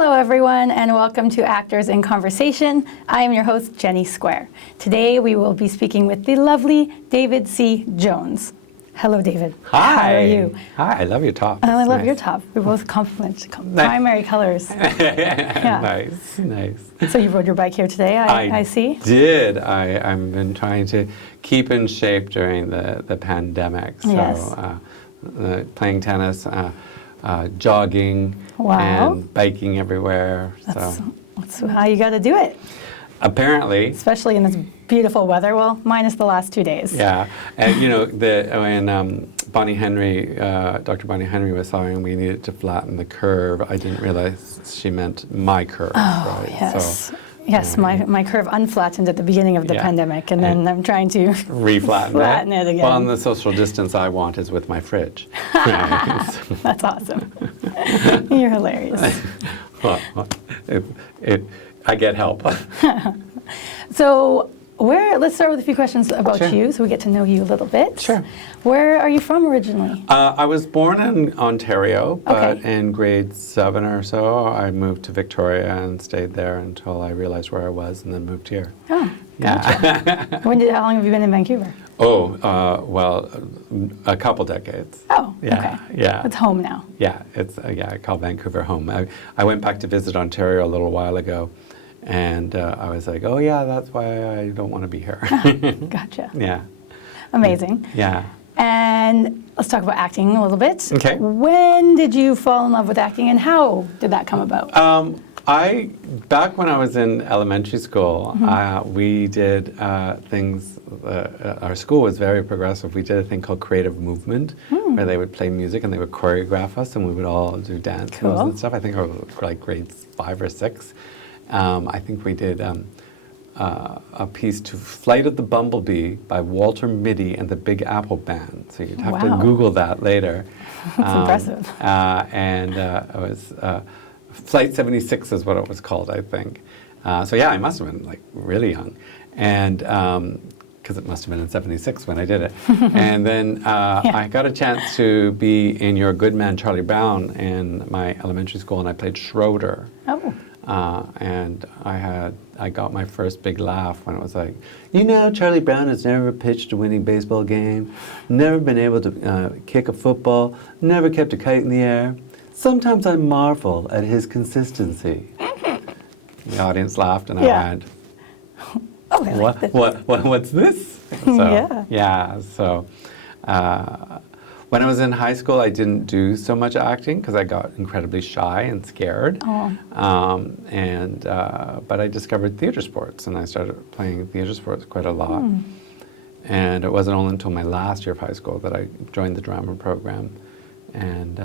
Hello everyone and welcome to Actors in Conversation. I am your host, Jenni Squair. Today we will be speaking with the lovely David C. Jones. Hello David. Hi. How are you? Hi, I love your top. I love nice. your top. We both complement primary colors. Yeah. Nice. So you rode your bike here today, I see? Did. I've been trying to keep in shape during the pandemic. So Yes. Playing tennis, jogging, Wow. and biking everywhere. That's how you got to do it. Apparently. Especially in this beautiful weather. Well, minus the last 2 days. Yeah, and you know, when Bonnie Henry, Dr. Bonnie Henry was saying we needed to flatten the curve, I didn't realize she meant my curve. Oh, right? yes. So, yes, my curve unflattened at the beginning of the pandemic, and then I'm trying to flatten it again. Well, and the social distance I want is with my fridge. Right? That's awesome. You're hilarious. Well, I get help. So let's start with a few questions about Sure. you so we get to know you a little bit. Sure. Where are you from originally? I was born in Ontario, but Okay. in grade 7 or so, I moved to Victoria and stayed there until I realized where I was and then moved here. Oh, gotcha. Yeah. How long have you been in Vancouver? Well, a couple decades. Oh, Yeah, okay. yeah. It's home now. Yeah, I call Vancouver home. I went back to visit Ontario a little while ago, and I was like, oh yeah, that's why I don't want to be here. Gotcha. Yeah. Amazing. Yeah. And let's talk about acting a little bit. Okay. When did you fall in love with acting, and how did that come about? Back when I was in elementary school, we did things. Our school was very progressive. We did a thing called creative movement, where they would play music and they would choreograph us, and we would all do dance moves and stuff. I think I was like grades 5 or 6. I think we did a piece to "Flight of the Bumblebee" by Walter Mitty and the Big Apple Band. So you'd have to Google that later. That's impressive. And it was Flight 76 is what it was called, I think. So yeah, I must have been like really young, and because it must have been in '76 when I did it. And then I got a chance to be in Your Good Man, Charlie Brown in my elementary school, and I played Schroeder. Oh. And I got my first big laugh when it was like, you know, Charlie Brown has never pitched a winning baseball game, never been able to kick a football, never kept a kite in the air. Sometimes I marvel at his consistency. The audience laughed, and I went, oh, I like this. what's this? So, yeah. So when I was in high school, I didn't do so much acting because I got incredibly shy and scared. Oh. But I discovered theater sports, and I started playing theater sports quite a lot. And it wasn't only until my last year of high school that I joined the drama program. And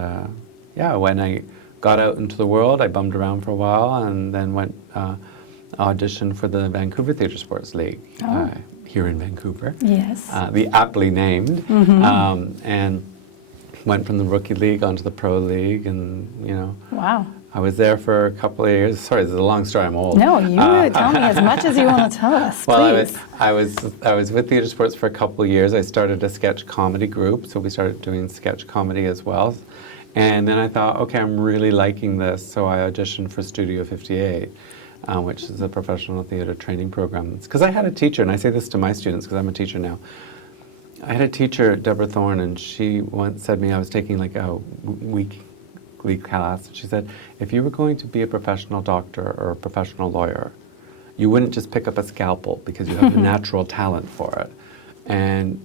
when I got out into the world, I bummed around for a while and then went auditioned for the Vancouver Theatre Sports League here in Vancouver. Yes. The aptly named. And went from the rookie league onto the pro league, and you know. Wow. I was there for a couple of years. Sorry, this is a long story. I'm old. No, you tell me as much as you want to tell us. Well, please. I was with Theatre Sports for a couple of years. I started a sketch comedy group, so we started doing sketch comedy as well. And then I thought, okay, I'm really liking this, so I auditioned for Studio 58, which is a professional theatre training program. Because I had a teacher, and I say this to my students because I'm a teacher now. I had a teacher, Deborah Thorne, and she once said to me, I was taking like a weekly class, and she said, if you were going to be a professional doctor or a professional lawyer, you wouldn't just pick up a scalpel because you have a natural talent for it. And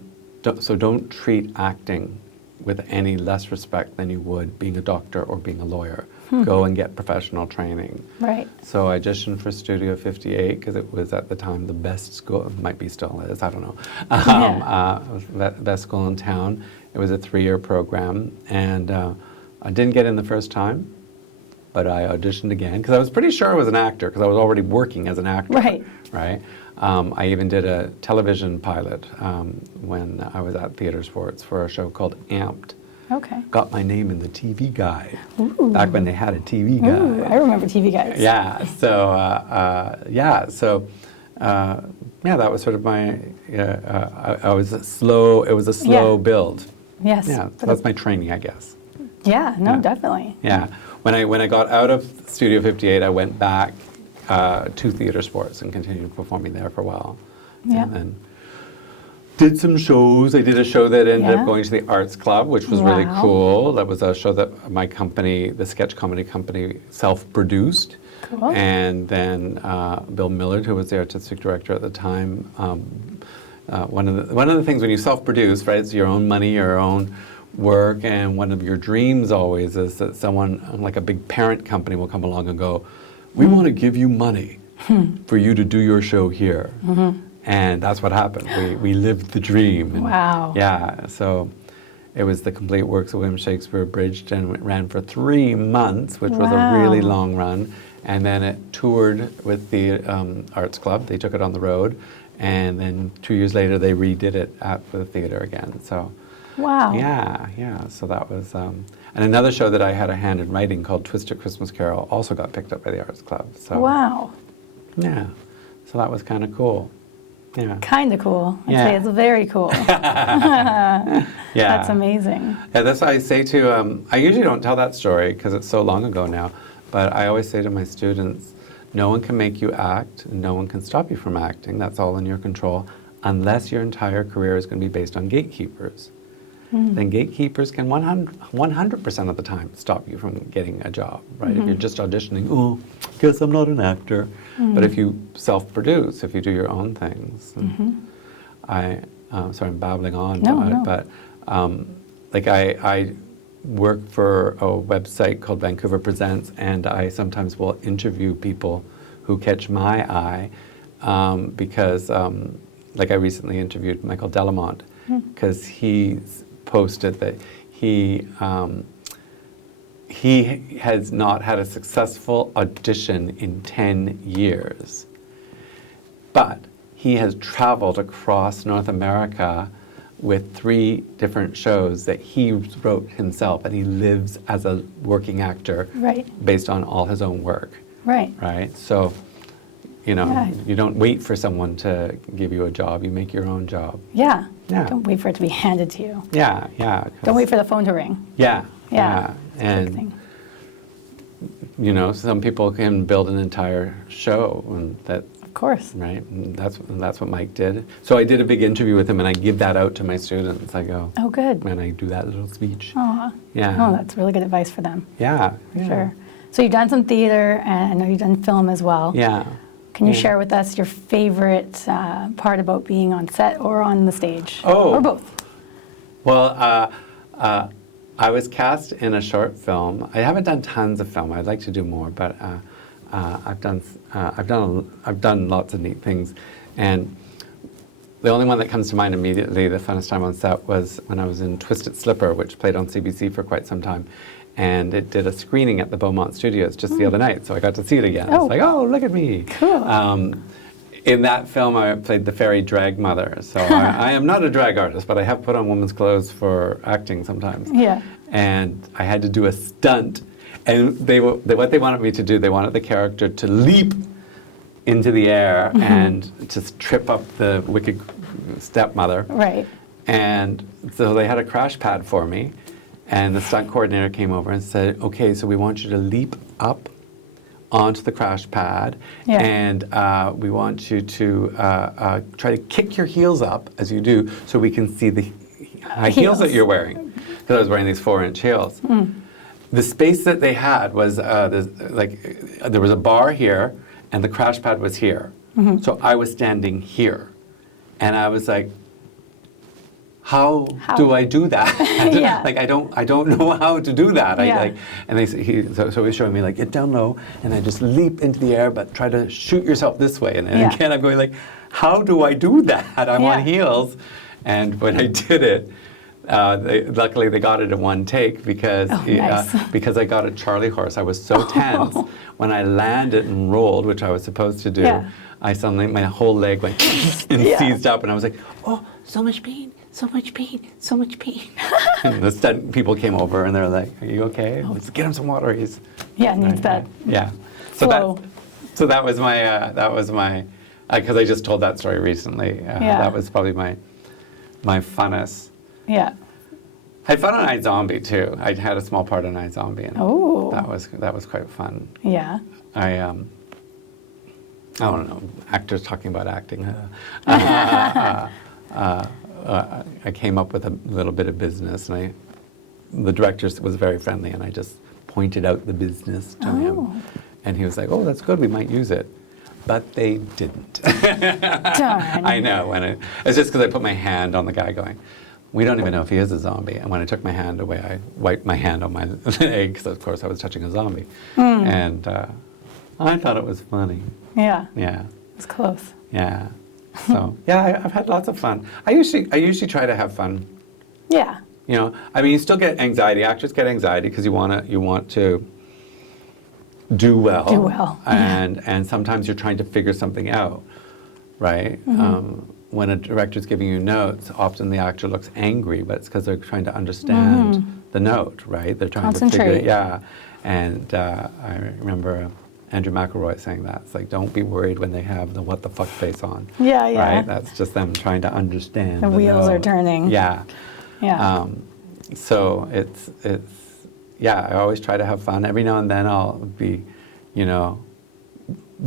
so don't treat acting with any less respect than you would being a doctor or being a lawyer. Go and get professional training. Right. So I auditioned for Studio 58 because it was at the time the best school, it might be still is, I don't know. It was the best school in town. It was a 3-year program, and I didn't get in the first time, but I auditioned again because I was pretty sure I was an actor because I was already working as an actor. Right. Right. I even did a television pilot when I was at Theatre Sports for a show called Amped. Okay. Got my name in the TV Guide. Ooh. Back when they had a TV Guide. Ooh, I remember TV Guides. Yeah. So that was sort of my. I was slow. It was a slow build. Yes. Yeah. So that's my training, I guess. Yeah, no, Yeah. definitely. Yeah. When I got out of Studio 58, I went back to theater sports and continued performing there for a while. Yeah. And then did some shows. I did a show that ended Yeah. up going to the Arts Club, which was really Wow. cool. That was a show that my company, the sketch comedy company, self-produced. Cool. And then Bill Millard, who was the artistic director at the time, one of the things when you self-produce, right, it's your own money, your own work, and one of your dreams always is that someone, like a big parent company, will come along and go, we want to give you money for you to do your show here. And that's what happened. We lived the dream. And Wow. yeah, so it was the complete works of William Shakespeare abridged, and it ran for 3 months, which was a really Wow. long run. And then it toured with the Arts Club. They took it on the road. And then 2 years later, they redid it at the theater again. So Wow. yeah. So that was, and another show that I had a hand in writing called Twisted Christmas Carol also got picked up by the Arts Club. So Wow. yeah, so that was kind of cool. Yeah. Kind of cool. I'd Yeah. say it's very cool. Yeah. That's amazing. Yeah, that's why I say to, I usually don't tell that story because it's so long ago now, but I always say to my students, no one can make you act, and no one can stop you from acting. That's all in your control, unless your entire career is going to be based on gatekeepers. Then gatekeepers can 100% of the time stop you from getting a job, right? If you're just auditioning, oh, guess I'm not an actor. But if you self-produce, if you do your own things, and sorry, I'm babbling on, No. but like I work for a website called Vancouver Presents, and I sometimes will interview people who catch my eye because, like I recently interviewed Michael Delamont because he's posted that he has not had a successful audition in 10 years, but he has traveled across North America with 3 different shows that he wrote himself, and he lives as a working actor Right. based on all his own work, Right. right? So, you know, Yeah. you don't wait for someone to give you a job, you make your own job. Yeah. Yeah. Don't wait for it to be handed to you. Yeah, 'cause- Don't wait for the phone to ring. Yeah, Yeah. Big And, thing. you know, some people can build an entire show, and that, Of course. right? And that's what Mike did. So I did a big interview with him, and I give that out to my students. I go, Oh, good. and I do that little speech. Aw. Yeah. Oh, that's really good advice for them. Yeah, For sure. So you've done some theater, and I know you've done film as well. Yeah. Can you Yeah. share with us your favorite part about being on set or on the stage? Oh. Or both? Well, I was cast in a short film. I haven't done tons of film. I'd like to do more, but I've done lots of neat things. And the only one that comes to mind immediately, the funnest time on set, was when I was in Twisted Slipper, which played on CBC for quite some time. And it did a screening at the Beaumont Studios just the other night, so I got to see it again. Oh. It's like, oh, look at me. Cool. In that film, I played the fairy drag mother. So I am not a drag artist, but I have put on women's clothes for acting sometimes. Yeah. And I had to do a stunt. And what they wanted me to do, they wanted the character to leap into the air and just trip up the wicked stepmother. Right. And so they had a crash pad for me. And the stunt coordinator came over and said, okay, so we want you to leap up onto the crash pad, Yeah. and we want you to try to kick your heels up as you do so we can see the high heels that Heels. you're wearing. Because I was wearing these 4-inch heels. The space that they had was, there was a bar here, and the crash pad was here. So I was standing here. And I was like, how do I do that? Yeah. Like I don't know how to do that. Yeah. And so he's showing me like get down low and then just leap into the air, but try to shoot yourself this way. And then Yeah. again I'm going like, how do I do that? I'm Yeah. on heels, and when I did it, luckily they got it in one take because nice. because I got a Charlie horse. I was so tense when I landed and rolled, which I was supposed to do. Yeah. I suddenly my whole leg went and Yeah. seized up, and I was like, oh, so much pain. So much pain, so much pain. And the stunt people came over and they're like, are you okay? I was like, get him some water. He's Yeah, needs that. Yeah. Flow. So that was my, because I just told that story recently. Yeah. That was probably my funnest. Yeah. I had fun on iZombie too. I had a small part in iZombie, and Oh. that was quite fun. Yeah. I don't know, actors talking about acting. I came up with a little bit of business, and the director was very friendly, and I just pointed out the business to him, and he was like, "Oh, that's good. We might use it." But they didn't. Darn. I know, and it's just because I put my hand on the guy, going, "We don't even know if he is a zombie." And when I took my hand away, I wiped my hand on my leg, because of course I was touching a zombie, and I thought it was funny. Yeah. Yeah. It's close. Yeah. So yeah, I've had lots of fun. I usually try to have fun. Yeah. You know, I mean, you still get anxiety. Actors get anxiety because you want to do well. Do well. And sometimes you're trying to figure something out, right? When a director's giving you notes, often the actor looks angry, but it's because they're trying to understand the note, right? They're trying to figure it. Yeah. And I remember Andrew McElroy saying that. It's like, don't be worried when they have the what the fuck face on. Yeah, yeah. Right? That's just them trying to understand. The wheels note. are turning. Yeah. Yeah. So it's I always try to have fun. Every now and then I'll be,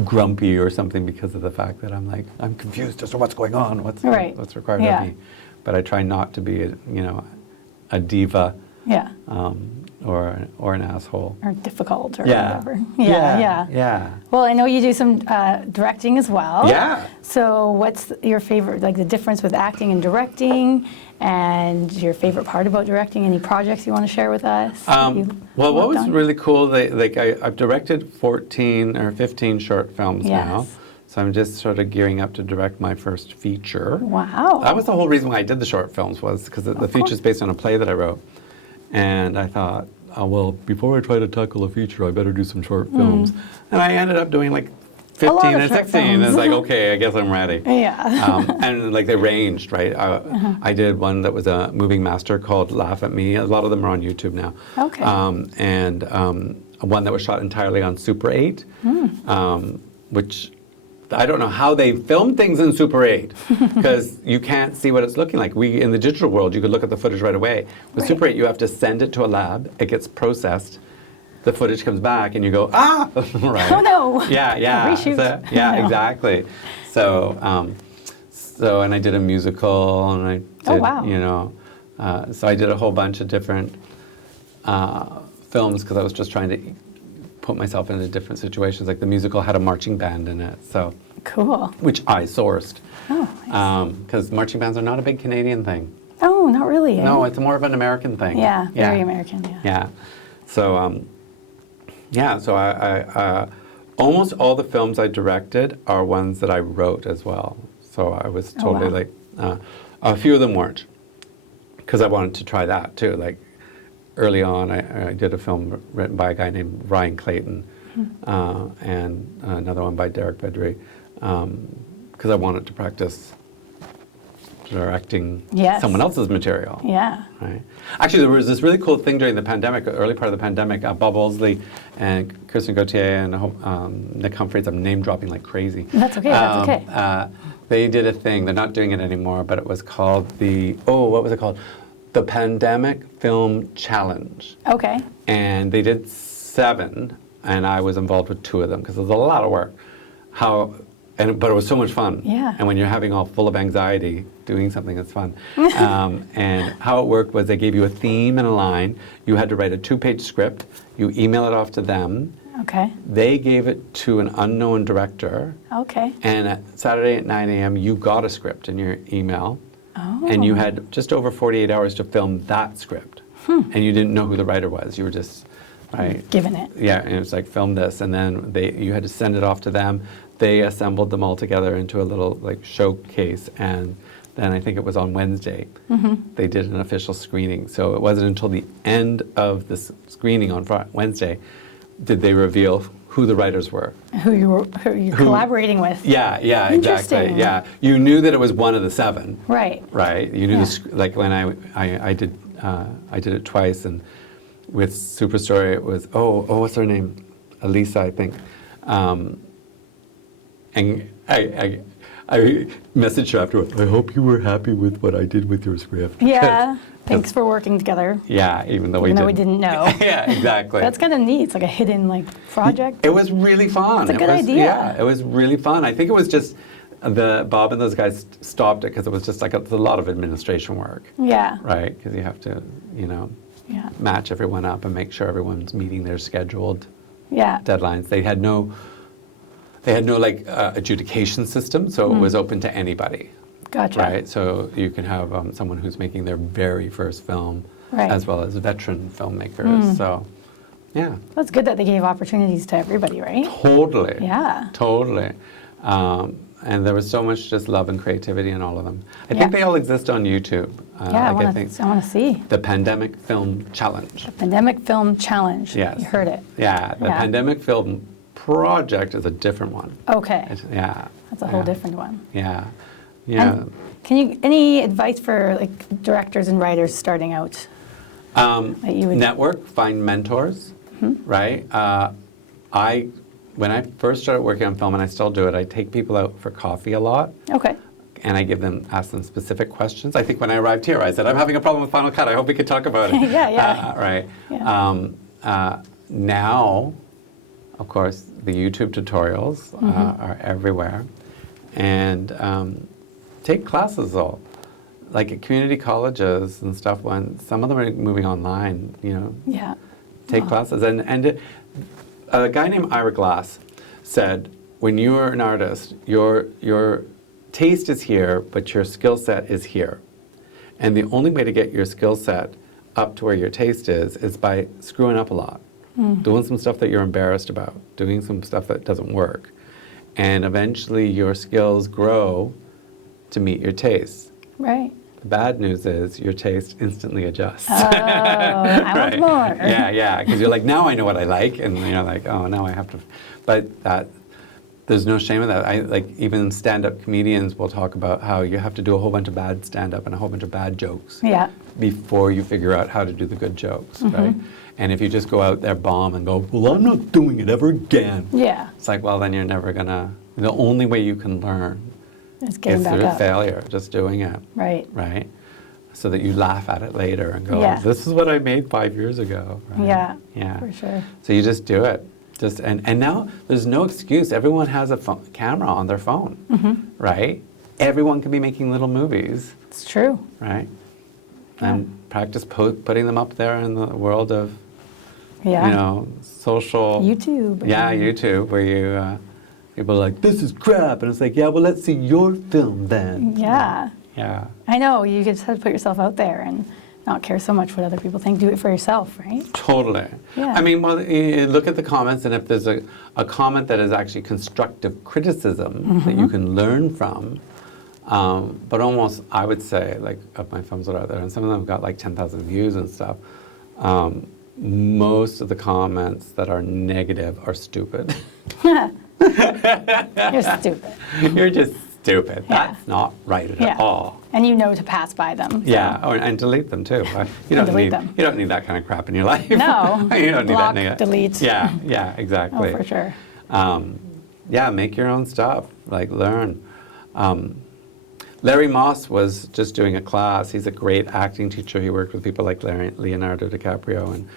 grumpy or something because of the fact that I'm confused as to what's going on, what's required of me. But I try not to be a diva. Yeah. Or an asshole. Or difficult or Yeah. whatever. Yeah. Well, I know you do some directing as well. Yeah. So what's your favorite, like the difference with acting and directing, and your favorite part about directing? Any projects you want to share with us? Well, what was really cool, I've directed 14 or 15 short films now. So I'm just sort of gearing up to direct my first feature. Wow. That was the whole reason why I did the short films, was because the feature's based on a play that I wrote. And I thought, well, before I try to tackle a feature, I better do some short films. And I ended up doing like 15 and 16. And it's like, okay, I guess I'm ready. Yeah. And like they ranged, right? I did one that was a moving master called Laugh at Me. A lot of them are on YouTube now. Okay. And one that was shot entirely on Super 8, which I don't know how they film things in Super 8, because you can't see what it's looking like. In the digital world, you could look at the footage right away. With Super 8, you have to send it to a lab. It gets processed. The footage comes back, and you go, ah! Right. Oh, no. Yeah. Reshoot. So, yeah, No. exactly. So, and I did a musical, and I did, so I did a whole bunch of different films, because I was just trying to put myself into different situations. Like the musical had a marching band in it, so Cool. which I sourced. Oh, nice. Because marching bands are not a big Canadian thing. Oh, not really. Eh? No, it's more of an American thing. Yeah, very American. Yeah. Yeah. So, so I almost all the films I directed are ones that I wrote as well. So I was totally a few of them weren't, because I wanted to try that too. Like early on, I did a film written by a guy named Ryan Clayton, and another one by Derek Bedry, because I wanted to practice directing someone else's material. Yeah. Right. Actually, there was this really cool thing during the pandemic, early part of the pandemic. Bob Wolseley and Kirsten Gauthier and Nick Humphreys, I'm name dropping like crazy. That's okay. That's okay. They did a thing. They're not doing it anymore, but it was called what was it called? The Pandemic Film Challenge. Okay. And they did 7, and I was involved with 2 of them, because it was a lot of work. But it was so much fun. Yeah. And when you're having all full of anxiety, doing something that's fun. And how it worked was they gave you a theme and a line. You had to write a 2-page script. You email it off to them. Okay. They gave it to an unknown director. Okay. And at Saturday at 9 a.m., you got a script in your email. Oh. And you had just over 48 hours to film that script. And you didn't know who the writer was. You were just, right? Given it. Yeah, and it was like, film this. And then you had to send it off to them. They assembled them all together into a little showcase. And then I think it was on Wednesday, they did an official screening. So it wasn't until the end of the screening on Wednesday did they reveal who the writers were. Who you're collaborating with. Yeah, exactly. Interesting. Yeah, you knew that it was one of the 7. Right. Right. You knew when I did it twice, and with Superstory it was what's her name, Elisa, I think, and I messaged her afterwards, I hope you were happy with what I did with your script. Yeah. Thanks for working together. Yeah, even though We we didn't know. Yeah, exactly. That's kind of neat. It's like a hidden project. It was really fun. It's a good idea. Yeah, it was really fun. I think it was just Bob and those guys stopped it because it was just like a lot of administration work, Yeah. right? Because you have to, Yeah. match everyone up and make sure everyone's meeting their scheduled Yeah. deadlines. They had no adjudication system, so it was open to anybody. Gotcha. Right, so you can have someone who's making their very first film, Right. as well as veteran filmmakers. So, yeah, That's good that they gave opportunities to everybody, right? totally. Yeah. Totally. And there was so much just love and creativity in all of them. I Yeah. think they all exist on YouTube. Yeah, I like want to see. the Pandemic Film Challenge. Pandemic Film Challenge. Yes. You heard it. Yeah, the Yeah. Pandemic Film Project is a different one. Okay. Yeah. That's a whole yeah, different one. Yeah. Yeah. And any advice for directors and writers starting out? That you would- Network, find mentors, right? When I first started working on film, and I still do it, I take people out for coffee a lot, Okay. and ask them specific questions. I think when I arrived here, I said, I'm having a problem with Final Cut. I hope we could talk about it. Yeah. Right. Yeah. Now, of course, the YouTube tutorials are everywhere. And take classes, though. Like at community colleges and stuff, when some of them are moving online, Yeah. take classes. And a guy named Ira Glass said, when you are an artist, your taste is here, but your skill set is here. And the only way to get your skill set up to where your taste is by screwing up a lot, doing some stuff that you're embarrassed about, doing some stuff that doesn't work. And eventually your skills grow to meet your taste. Right. The bad news is your taste instantly adjusts. Oh, I want more. Yeah, because you're like, now I know what I like, and you're like, oh, now I have to. But there's no shame in that. Even stand-up comedians will talk about how you have to do a whole bunch of bad stand-up and a whole bunch of bad jokes Yeah. before you figure out how to do the good jokes, right? And if you just go out there, bomb, and go, well, I'm not doing it ever again. Yeah. It's like, well, then you're never gonna. The only way you can learn It's getting is back through up. failure, just doing it. Right. Right? So that you laugh at it later and go, Yeah. this is what I made 5 years ago. Right? Yeah. Yeah. For sure. So you just do it. And now there's no excuse. Everyone has a camera on their phone, right? Everyone can be making little movies, It's true. right? Yeah. And practice putting them up there in the world of, Yeah. social. YouTube. Yeah, YouTube, where you, people are like, this is crap. And it's like, yeah, well, let's see your film then. Yeah. Yeah. I know. You just have to put yourself out there and not care so much what other people think. Do it for yourself, right? Totally. Yeah. I mean, well, you look at the comments, and if there's a comment that is actually constructive criticism that you can learn from, but almost, I would say, of my films that are out there, and some of them have got 10,000 views and stuff, most of the comments that are negative are stupid. You're stupid. You're just stupid. Yeah. That's not right at Yeah. all. And you know to pass by them. so- Yeah, and delete them too. You don't delete need them. you don't need that kind of crap in your life. No. You don't need Block, that. delete. Yeah, exactly. Oh, for sure. Yeah, make your own stuff. Learn. Larry Moss was just doing a class. He's a great acting teacher. He worked with people like Leonardo DiCaprio and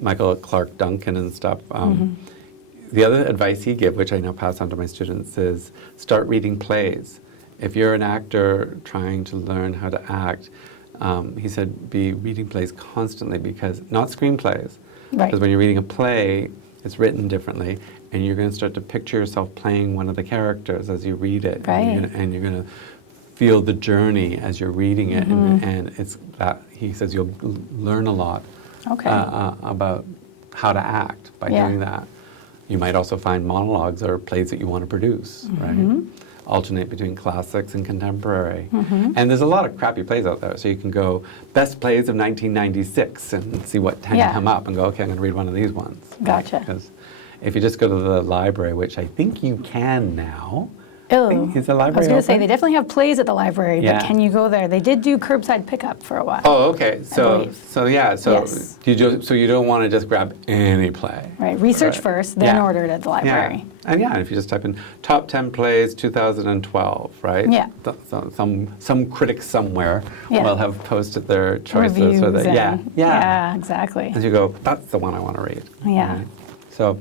Michael Clark Duncan and stuff. The other advice he gave, which I now pass on to my students, is start reading plays. If you're an actor trying to learn how to act, he said be reading plays constantly, because not screenplays. Right. Because when you're reading a play, it's written differently, and you're going to start to picture yourself playing one of the characters as you read it. Right. And you're going to feel the journey as you're reading it, and it's that he says you'll learn a lot Okay. about how to act by Yeah. doing that. You might also find monologues or plays that you want to produce, right? Alternate between classics and contemporary. And there's a lot of crappy plays out there, so you can go best plays of 1996 and see what 10 Yeah. come up and go, okay, I'm going to read one of these ones. Gotcha. Because if you just go to the library, which I think you can now, Oh, Is the I was library going to say, open? they definitely have plays at the library, Yeah. but can you go there? They did do curbside pickup for a while. Oh, okay. So, believe. so yeah. So Yes. you don't want to just grab any play. Right, research Right. first, then Yeah. order it at the library. Yeah. And yeah, if you just type in top 10 plays 2012, right? Yeah. Some critic somewhere Yeah. will have posted their choices. Reviews Or the, and, yeah, exactly. And you go, that's the one I want to read. Yeah. Right? So,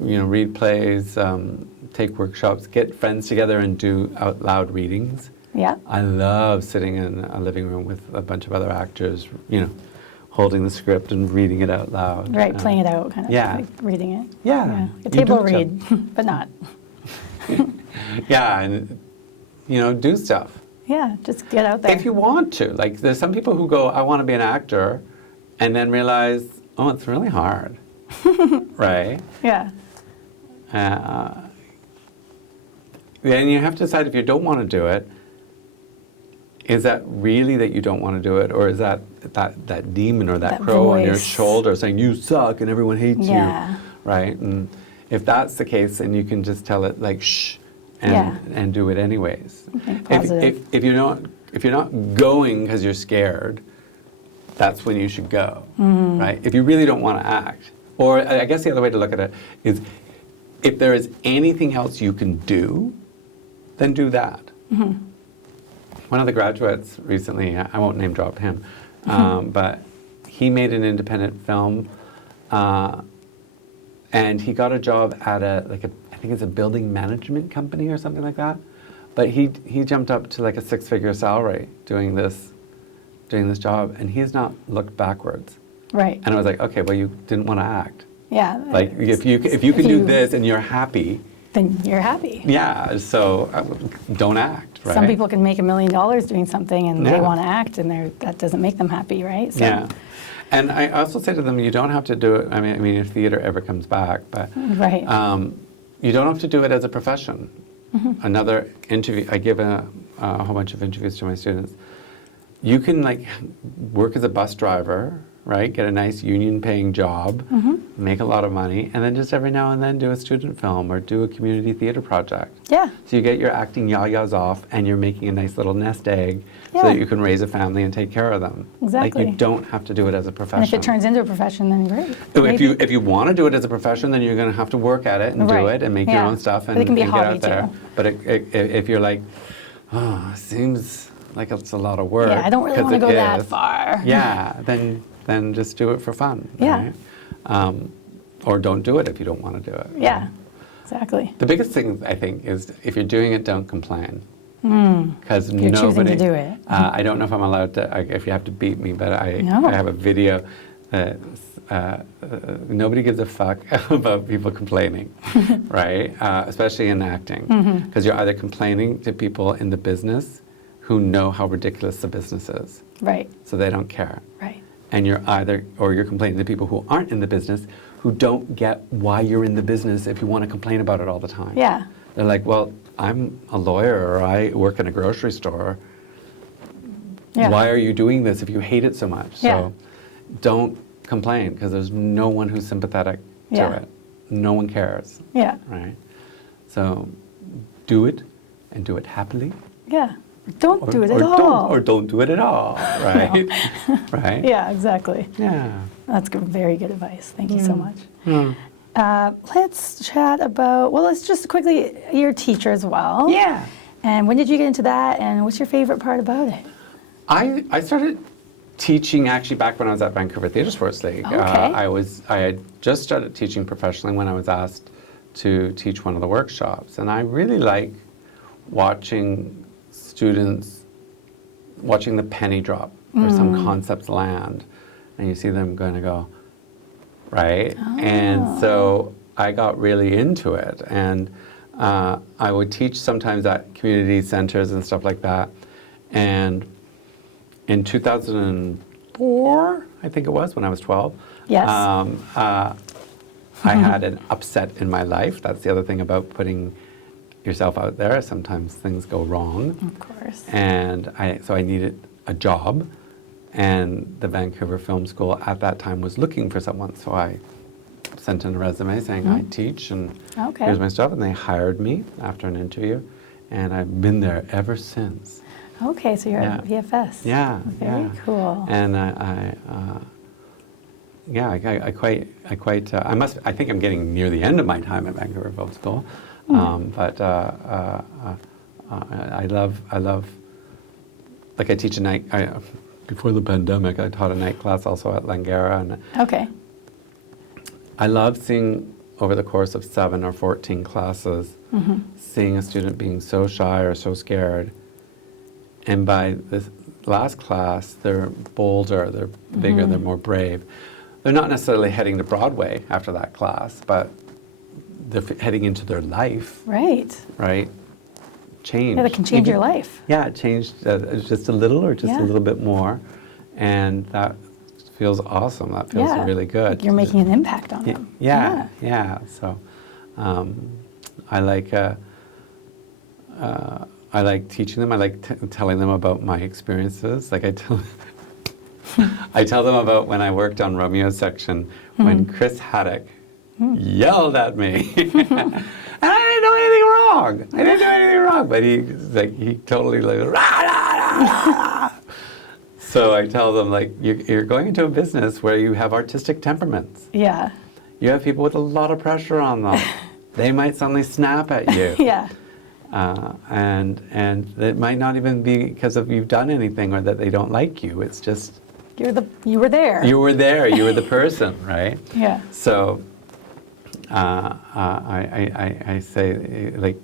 read plays, take workshops, get friends together and do out loud readings. Yeah, I love sitting in a living room with a bunch of other actors, holding the script and reading it out loud. right, playing it out, kind of yeah. like reading it. Yeah. A You table do read, but not. Yeah, and do stuff. Yeah, just get out there. If you want to. Like, there's some people who go, I want to be an actor, and then realize, oh, it's really hard. Right? Yeah, Then you have to decide if you don't want to do it, is that really that you don't want to do it, or is that demon or that That crow on your voice. shoulder saying, you suck and everyone hates Yeah. you, right? And if that's the case, then you can just tell it, like, shh, and do it anyways. Okay, positive. If you're not going because you're scared, that's when you should go, Mm-hmm. right? If you really don't want to act, or I guess the other way to look at it is, if there is anything else you can do, then do that. Mm-hmm. One of the graduates recently, I won't name drop him, but he made an independent film, and he got a job at I think it's a building management company or something like that. But he jumped up to like a 6-figure salary doing this job, and he's not looked backwards. right. And I was like, okay, well, you didn't want to act. Yeah. Like, if you can do this and you're happy, then you're happy. yeah, so don't act, right? Some people can make $1 million doing something and they Yeah. want to act, and that doesn't make them happy, right? So, Yeah. And I also say to them, you don't have to do it, I mean, if theater ever comes back, but Right. you don't have to do it as a profession. Another interview, I give a whole bunch of interviews to my students. You can work as a bus driver, right? Get a nice union-paying job, make a lot of money, and then just every now and then do a student film or do a community theater project. Yeah. So you get your acting yayas off, and you're making a nice little nest egg so Yeah. that you can raise a family and take care of them. Exactly. Like, you don't have to do it as a profession. And if it turns into a profession, then great. So Maybe. if you want to do it as a profession, then you're going to have to work at it and do Right. it and make your Yeah. own stuff But and, it can be a and get hobby, out there. too. But if you're like, oh, it seems like it's a lot of work. Yeah, I don't really 'cause want to it go that is," far. Yeah, then just do it for fun. Yeah. Right? Or don't do it if you don't want to do it. Yeah, exactly. The biggest thing, I think, is if you're doing it, don't complain. Because You're choosing to do it. I don't know if I'm allowed to, if you have to beat me, but I No. have a video that nobody gives a fuck about people complaining, right? Especially in acting. Because you're either complaining to people in the business who know how ridiculous the business is, Right, so they don't care. right. And you're complaining to people who aren't in the business, who don't get why you're in the business if you want to complain about it all the time. Yeah, They're like, well, I'm a lawyer, or I work in a grocery store. yeah. Why are you doing this if you hate it so much? Yeah. So don't complain, because there's no one who's sympathetic to Yeah. it. No one cares, Yeah, right? So do it, and do it happily. yeah. Don't do it at or all. Or don't do it at all, right? Right? Yeah, exactly. Yeah. That's very good advice. Thank you so much. Hmm. Let's chat about, let's just quickly, you're a teacher as well. Yeah. And when did you get into that, and what's your favorite part about it? I started teaching actually back when I was at Vancouver Theatre Sports League. Okay. I had just started teaching professionally when I was asked to teach one of the workshops, and I really like watching students watching the penny drop or some concepts land, and you see them going to go, right? And so I got really into it, and I would teach sometimes at community centers and stuff like that. And in 2004, I think it was, when I was 12, Yes. I had an upset in my life. That's the other thing about putting yourself out there. Sometimes things go wrong. Of course. And so I needed a job, and the Vancouver Film School at that time was looking for someone. So I sent in a resume saying I teach, and Okay. here's my stuff, and they hired me after an interview. and I've been there ever since. Okay, so you're Yeah. at VFS. Yeah, Very yeah. cool. And I think I'm getting near the end of my time at Vancouver Film School, but I love, like I teach before the pandemic, I taught a night class also at Langara, and Okay. I love seeing over the course of 7 or 14 classes, seeing a student being so shy or so scared, and by the last class, they're bolder, they're bigger, they're more brave. They're not necessarily heading to Broadway after that class, but they're heading into their life, Right. right? Change. Yeah, that can change your life. Yeah, it changed just a little or just Yeah. a little bit more, and that feels awesome. That feels Yeah. really good. Like you're making an impact on them. Yeah. So I like teaching them. I like telling them about my experiences. Like I tell them about when I worked on Romeo's section when Chris Haddock yelled at me. And I didn't do anything wrong. But he totally like, rah, rah, rah, rah. So I tell them, like, you're going into a business where you have artistic temperaments. Yeah. You have people with a lot of pressure on them. They might suddenly snap at you. Yeah. And it might not even be because of you've done anything or that they don't like you. It's just You were there. you were there. You were the person, right? Yeah. So I say, like,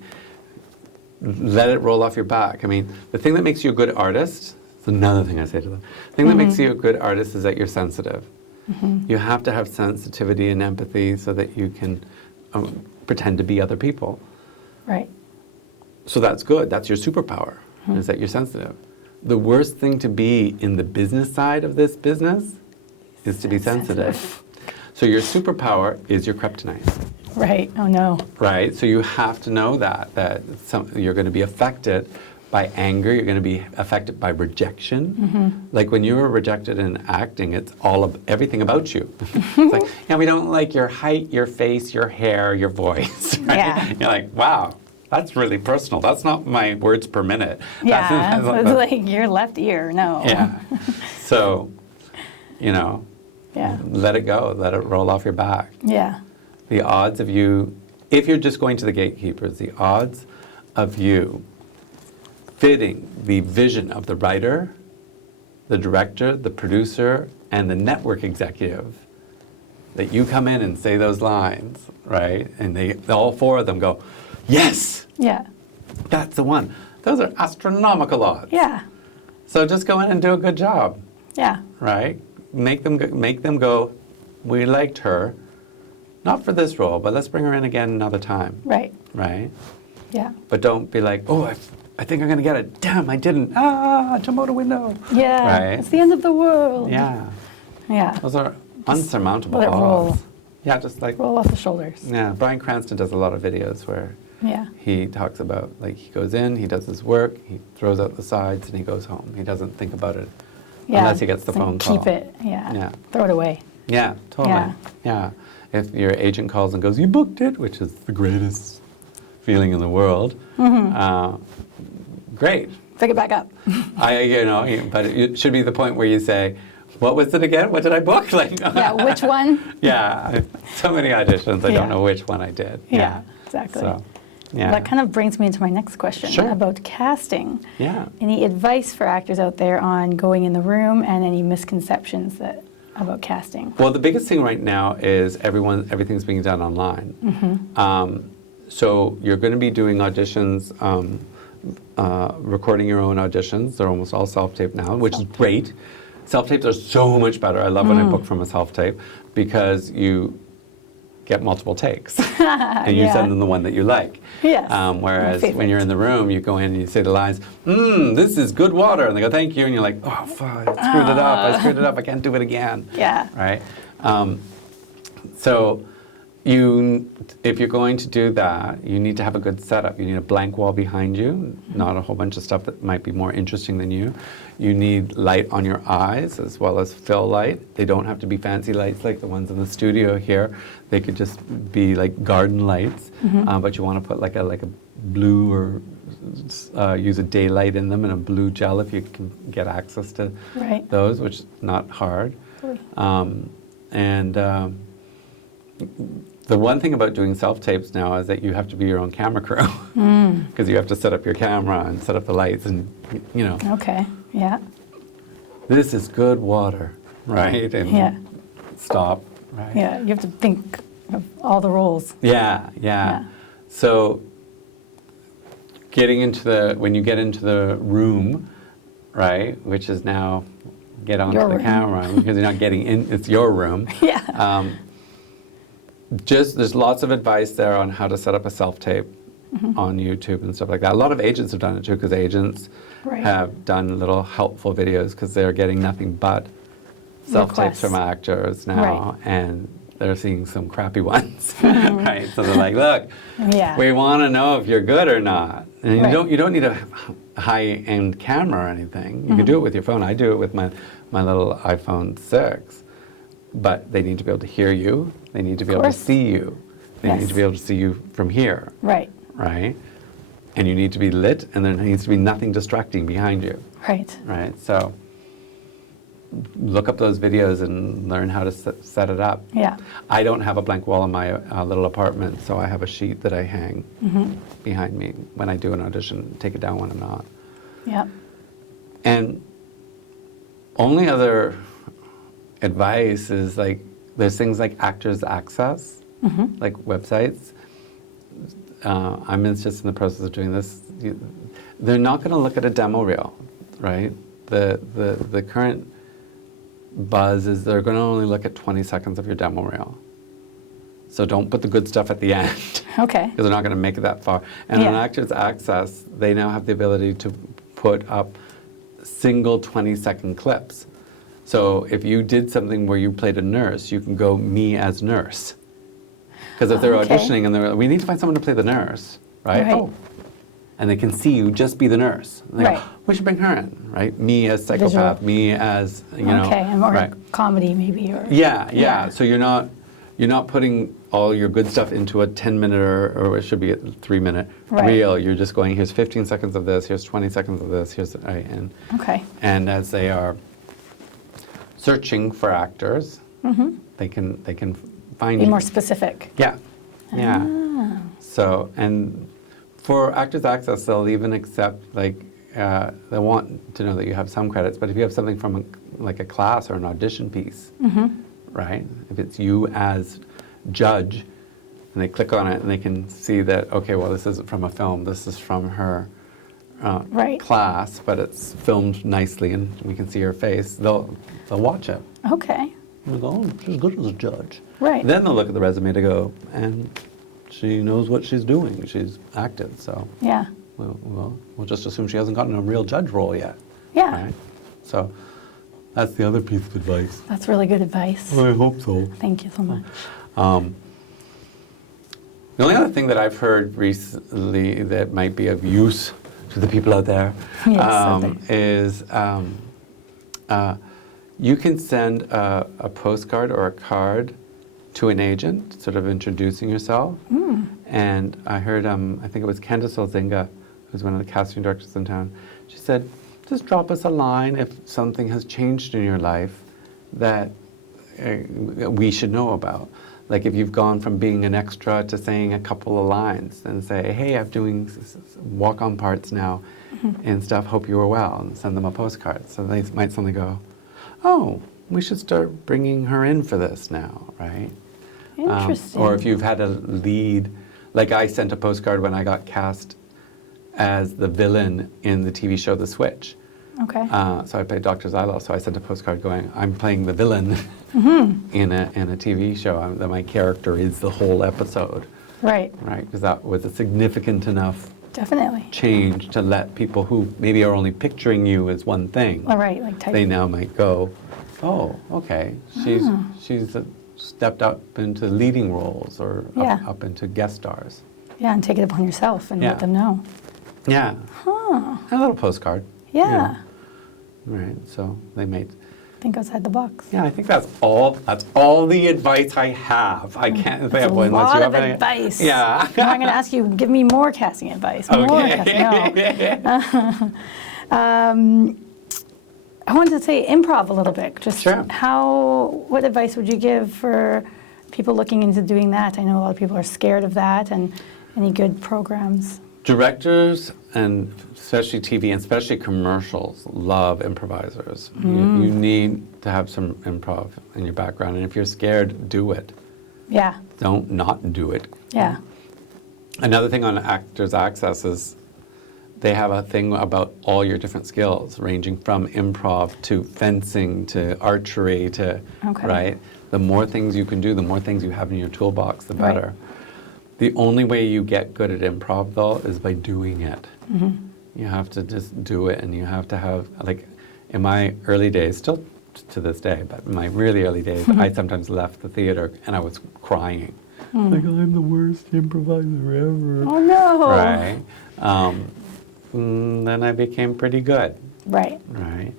let it roll off your back. I mean, the thing that makes you a good artist, it's another thing I say to them, the thing that makes you a good artist is that you're sensitive. You have to have sensitivity and empathy so that you can pretend to be other people. Right. So that's good. That's your superpower, is that you're sensitive. The worst thing to be in the business side of this business is to be sensitive. So your superpower is your kryptonite. Right. Oh no. Right? So you have to know that you're going to be affected by anger, you're going to be affected by rejection. Like when you were rejected in acting, it's everything about you. It's like, yeah, we don't like your height, your face, your hair, your voice. Right? Yeah. You're like, wow, that's really personal. That's not my words per minute. Yeah. That's It's like your left ear. No. yeah. So, Yeah. let it go. Let it roll off your back. Yeah. The odds of you, if you're just going to the gatekeepers, the odds of you fitting the vision of the writer, the director, the producer, and the network executive, that you come in and say those lines, right? And all 4 of them go, yes, Yeah. that's the one. Those are astronomical odds. Yeah. So just go in and do a good job, Yeah. right? Make them go, we liked her, not for this role, but let's bring her in again another time, Right. right? Yeah. But don't be like, oh, I think I'm going to get it. Damn, I didn't. Jump out a window. Yeah. Right? It's the end of the world. Yeah. Yeah. Those are unsurmountable let it roll. odds. Yeah, just like, Roll off the shoulders. yeah, Bryan Cranston does a lot of videos where Yeah. he talks about, like, he goes in, he does his work, he throws out the sides, and he goes home. He doesn't think about it Yeah. unless he gets the It's like phone call. Keep it. Yeah. Yeah. Throw it away. Yeah, totally. Yeah. Yeah. If your agent calls and goes, you booked it, which is the greatest feeling in the world, great. Pick it back up. But it should be the point where you say, what was it again? What did I book? Like, Yeah. Which one? yeah, so many auditions, I Yeah. don't know which one I did. Yeah. Exactly. So, yeah. That kind of brings me into my next question Sure. about casting. Yeah. Any advice for actors out there on going in the room and any misconceptions about casting? Well, the biggest thing right now is everything's being done online. So you're going to be doing auditions, recording your own auditions. They're almost all self-tape now, which is great. Self-tapes are so much better. I love when I book from a self-tape because you get multiple takes and you Yeah. send them the one that you like. Yes, Whereas my when you're in the room, you go in and you say the lines, this is good water. And they go, thank you. And you're like, oh, fuck, I screwed it up. I can't do it again. Yeah. Right? So if you're going to do that, you need to have a good setup. You need a blank wall behind you, not a whole bunch of stuff that might be more interesting than you. You need light on your eyes as well as fill light. They don't have to be fancy lights like the ones in the studio here. They could just be like garden lights, but you want to put like a blue or use a daylight in them and a blue gel if you can get access to Right. those, which is not hard. Totally. And the one thing about doing self-tapes now is that you have to be your own camera crew because you have to set up your camera and set up the lights and, you know, Okay. Yeah. this is good water, right? And Yeah. stop, right? Yeah. You have to think of all the roles. Yeah. Yeah. So when you get into the room, right, which is now get onto Your the room. camera because you're not getting in, it's your room. Yeah. There's lots of advice there on how to set up a self-tape on YouTube and stuff like that. A lot of agents have done it too, because agents Right. have done little helpful videos because they're getting nothing but self-tapes from Requests. actors now, Right. and they're seeing some crappy ones, right? So they're like, look, Yeah. we want to know if you're good or not. And Right. you don't need a high-end camera or anything. You can do it with your phone. I do it with my little iPhone 6. But they need to be able to hear you. They need to be able to course. see you. They need Yes. to be able to see you from here, Right. right? And you need to be lit, and there needs to be nothing distracting behind you, Right. right? So look up those videos and learn how to set it up. Yeah. I don't have a blank wall in my little apartment, so I have a sheet that I hang behind me when I do an audition, take it down when I'm not. Yeah. And only other advice is like, there's things like Actors Access, like websites. I'm just in the process of doing this. They're not going to look at a demo reel, right? The current buzz is they're going to only look at 20 seconds of your demo reel. So don't put the good stuff at the end. Okay. Because they're not going to make it that far. And on Yeah. Actors Access, they now have the ability to put up single 20-second clips. So if you did something where you played a nurse, you can go me as nurse. Because if they're Okay. auditioning and they're like, we need to find someone to play the nurse, right? Right. Oh. And they can see you just be the nurse. And they Right. go, we should bring her in, right? Me as psychopath, Visual. me as, you know. Okay. And more right. comedy maybe or. Yeah. Yeah. So you're not putting all your good stuff into a 10-minute or it should be a 3-minute Right. reel. You're just going, here's 15 seconds of this, here's 20 seconds of this, here's right, Okay. and as they are searching for actors, they can find Be you. more specific. Yeah. Yeah. Ah. So, and for Actors Access, they'll even accept, like, they want to know that you have some credits, but if you have something from like a class or an audition piece, right? If it's you as judge, and they click on it and they can see that, okay, well, this isn't from a film, this is from her Right. class, but it's filmed nicely and we can see her face, they'll watch it. Okay. They'll go, oh, she's good as a judge. Right. Then they'll look at the resume to go, and she knows what she's doing. She's acted, so Yeah. we'll just assume she hasn't gotten a real judge role yet. Yeah. Right? So that's the other piece of advice. That's really good advice. I hope so. Thank you so much. The only other thing that I've heard recently that might be of use to the people out there Yes, out there. is you can send a postcard or a card to an agent, sort of introducing yourself. And I heard, I think it was Candace Olzinga, who's one of the casting directors in town, she said, just drop us a line if something has changed in your life that we should know about. Like if you've gone from being an extra to saying a couple of lines and say, hey, I'm doing walk-on parts now and stuff, hope you were well, and send them a postcard. So they might suddenly go, oh, we should start bringing her in for this now, right? Interesting. Or if you've had a lead, like I sent a postcard when I got cast as the villain in the TV show The Switch. Okay. So I played Dr. Zylo, so I sent a postcard going, I'm playing the villain in a TV show. That my character is the whole episode, Right. right? Because that was a significant enough Definitely. change to let people who maybe are only picturing you as one thing, All right. Like type. they now might go, oh, okay, she's stepped up into leading roles or Yeah. up into guest stars. Yeah, and take it upon yourself and Yeah. let them know. Yeah, Huh. a little postcard. Yeah. Right, so they might Think outside the box. Yeah, I think that's all the advice I have. I can't think That's of a one unless you lot have of any. advice. Yeah. Now I'm going to ask you, give me more casting advice. More casting. No. I wanted to say improv a little bit. Just Sure. what advice would you give for people looking into doing that? I know a lot of people are scared of that, and any good programs. Directors, and especially TV and especially commercials, love improvisers. You need to have some improv in your background, and if you're scared, do it. Yeah. Don't not do it. Yeah. Another thing on Actors Access is they have a thing about all your different skills, ranging from improv to fencing to archery to, Okay. right? The more things you can do, the more things you have in your toolbox, the Right. better. The only way you get good at improv, though, is by doing it. You have to just do it, and you have to have, like, in my early days, still to this day, but in my really early days, I sometimes left the theater and I was crying. Like, I'm the worst improviser ever. Oh, no. Right. Then I became pretty good. Right. Right.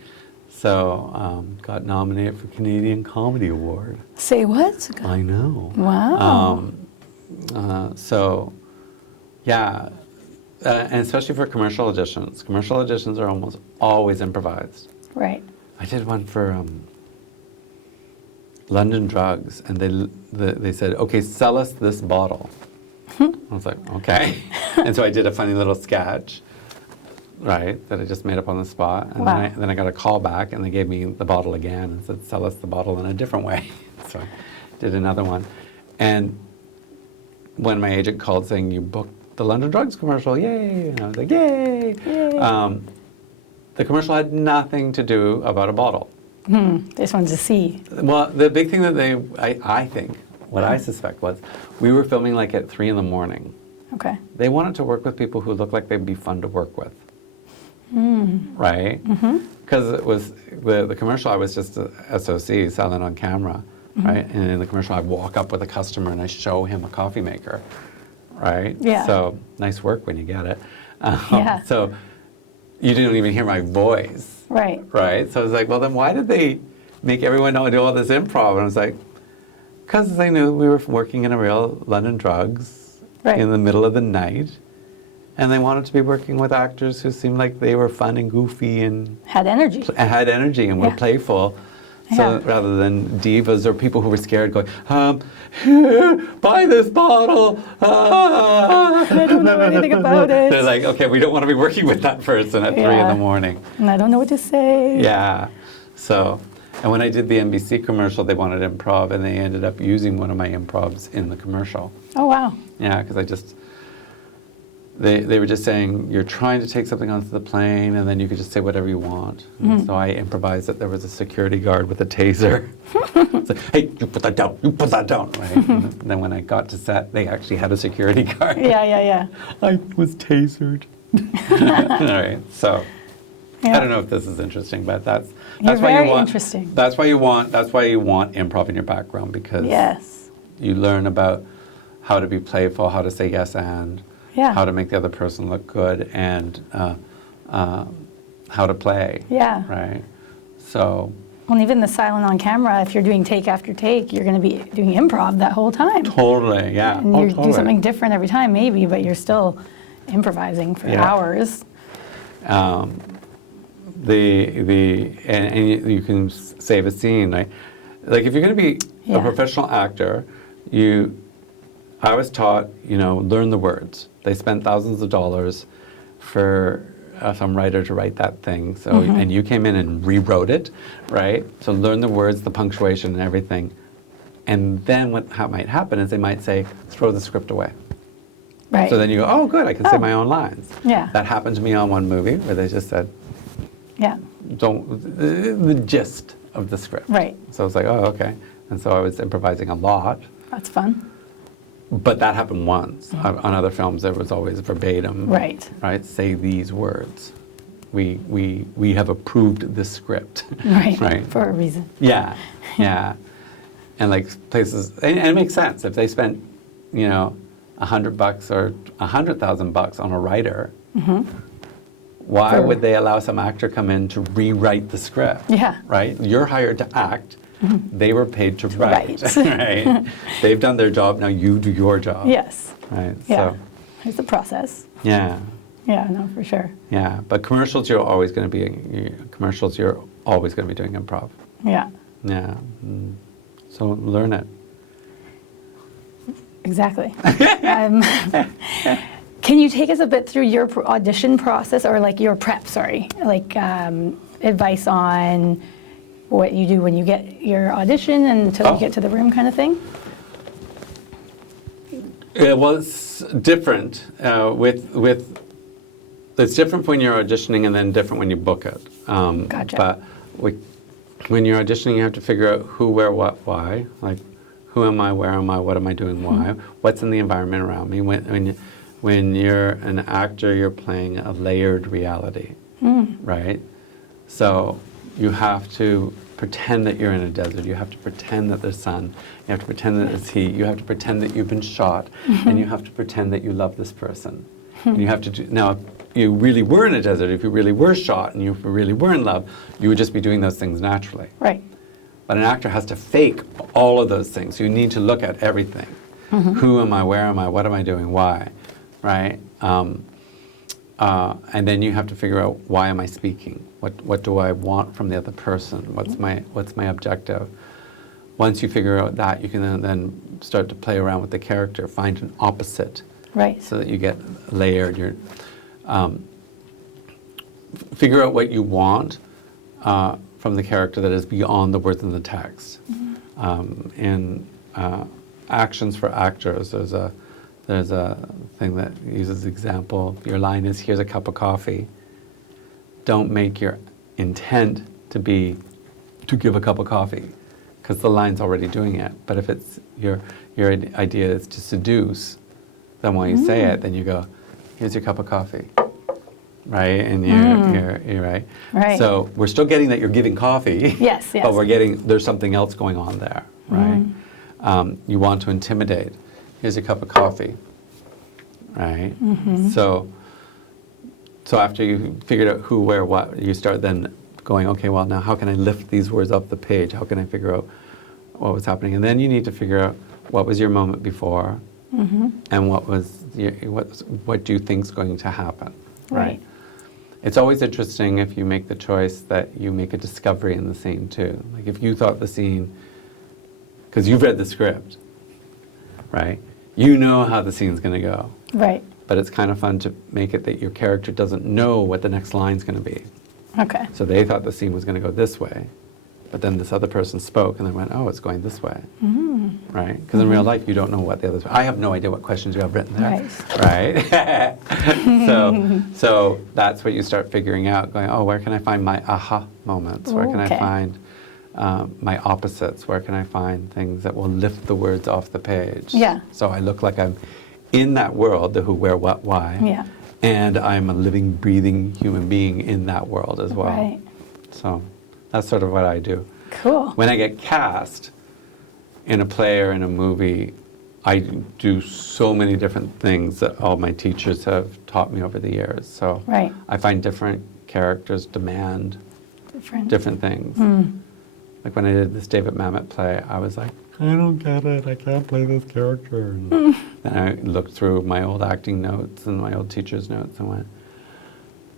So got nominated for Canadian Comedy Award. Say what? I know. Wow. So, yeah, and especially for commercial auditions. Commercial auditions are almost always improvised. Right. I did one for London Drugs, and they said, okay, sell us this bottle. I was like, okay. And so I did a funny little sketch, right, that I just made up on the spot. And Wow. then I got a call back, and they gave me the bottle again and said, sell us the bottle in a different way. So I did another one. And when my agent called saying, you booked the London Drugs commercial, yay! And I was like, yay! Yay. The commercial had nothing to do about a bottle. They just wanted to see. Well, the big thing that I think, what I suspect was, we were filming like at 3 in the morning. Okay. They wanted to work with people who looked like they'd be fun to work with. Right? Because it was, the commercial, I was just a SOC, silent on camera, right? And in the commercial, I walk up with a customer and I show him a coffee maker, right? Yeah. So, nice work when you get it. Yeah. So, you didn't even hear my voice. Right. Right? So I was like, well, then why did they make everyone do all this improv? And I was like, because they knew we were working in a real London Drugs Right. in the middle of the night. And they wanted to be working with actors who seemed like they were fun and goofy and Had energy. had energy and were Yeah. playful. So Yeah. rather than divas or people who were scared going, here, buy this bottle. I don't know anything about it. They're like, okay, we don't want to be working with that person at 3 in Yeah. the morning. And I don't know what to say. Yeah. So, and when I did the NBC commercial, they wanted improv, and they ended up using one of my improvs in the commercial. Oh, wow. Yeah, because they were just saying, you're trying to take something onto the plane, and then you could just say whatever you want. And so I improvised that there was a security guard with a taser. It's like, hey, you put that down, right? And then when I got to set, they actually had a security guard. Yeah. I was tasered. All right, so Yeah. I don't know if this is interesting, but that's You're why very you want. interesting. That's why you want improv in your background, because Yes. you learn about how to be playful, how to say yes and, Yeah. how to make the other person look good, and how to play. Yeah. Right. So Well, and even the silent on camera, if you're doing take after take, you're going to be doing improv that whole time. totally, yeah. And Oh, you totally. do something different every time, maybe, but you're still improvising for Yeah. hours. And you can save a scene. Like if you're going to be Yeah. a professional actor, I was taught, learn the words. They spent thousands of dollars for some writer to write that thing. So, and you came in and rewrote it, right? So learn the words, the punctuation, and everything. And then what might happen is they might say, throw the script away. Right. So then you go, oh, good, I can say my own lines. Yeah. That happened to me on one movie where they just said, Yeah. the gist of the script. Right. So I was like, oh, okay. And so I was improvising a lot. That's fun. But that happened once. On other films, there was always verbatim. Right. Right? Say these words. We have approved this script. Right. Right. For a reason. Yeah. Yeah. And like places, and it makes sense. If they spent, $100 or $100,000 on a writer, Why would they allow some actor come in to rewrite the script? Yeah. Right? You're hired to act. They were paid to write. Right. Right? They've done their job. Now you do your job. Yes. Right. Yeah. So, It's a process. yeah. Yeah, no, for sure. Yeah. But commercials, you're always going to be doing improv. Yeah. Yeah. So learn it. Exactly. Can you take us a bit through your audition process, or like your prep, like advice on what you do when you get your audition until you get to the room kind of thing? It was different it's different when you're auditioning and then different when you book it. Gotcha. But when you're auditioning, you have to figure out who, where, what, why. Like, who am I, where am I, what am I doing, why? What's in the environment around me? When you're an actor, you're playing a layered reality, right? So you have to pretend that you're in a desert. You have to pretend that there's sun. You have to pretend that there's heat. You have to pretend that you've been shot. And you have to pretend that you love this person. And you have to do, now, if you really were in a desert, if you really were shot and you really were in love, you would just be doing those things naturally. Right. But an actor has to fake all of those things. You need to look at everything. Who am I? Where am I? What am I doing? Why? Right? And then you have to figure out, why am I speaking? What do I want from the other person? What's my objective? Once you figure out that, you can then start to play around with the character, find an opposite, Right. so that you get layered. Figure out what you want from the character that is beyond the words in the text. In actions for actors, there's a thing that uses the example. Your line is, "Here's a cup of coffee." Don't make your intent to be to give a cup of coffee, because the line's already doing it. But if it's your idea is to seduce, then when you say it, then you go, "Here's your cup of coffee." Right? And you're right. Right. So we're still getting that you're giving coffee. Yes, yes. But we're getting, there's something else going on there, right? You want to intimidate. Here's your cup of coffee, right? So after you figured out who, where, what, you start then going, okay, well, now how can I lift these words off the page? How can I figure out what was happening? And then you need to figure out, what was your moment before, and what do you think is going to happen, Right. It's always interesting if you make the choice that you make a discovery in the scene too. Like if you thought the scene, because you've read the script, right? You know how the scene's going to go. Right. But it's kind of fun to make it that your character doesn't know what the next line's going to be. Okay. So they thought the scene was going to go this way, but then this other person spoke and they went, oh, it's going this way. Right? Because in real life, you don't know what the other. I have no idea what questions you have written there. Right? So that's what you start figuring out, going, oh, where can I find my aha moments? Where can I find my opposites? Where can I find things that will lift the words off the page? Yeah. So I look like I'm in that world, the who, where, what, why. Yeah. And I'm a living, breathing human being in that world as well. Right. So that's sort of what I do. Cool. When I get cast in a play or in a movie, I do so many different things that all my teachers have taught me over the years. So Right. I find different characters demand different things. Like when I did this David Mamet play, I was like, I don't get it. I can't play this character. And then I looked through my old acting notes and my old teacher's notes and went,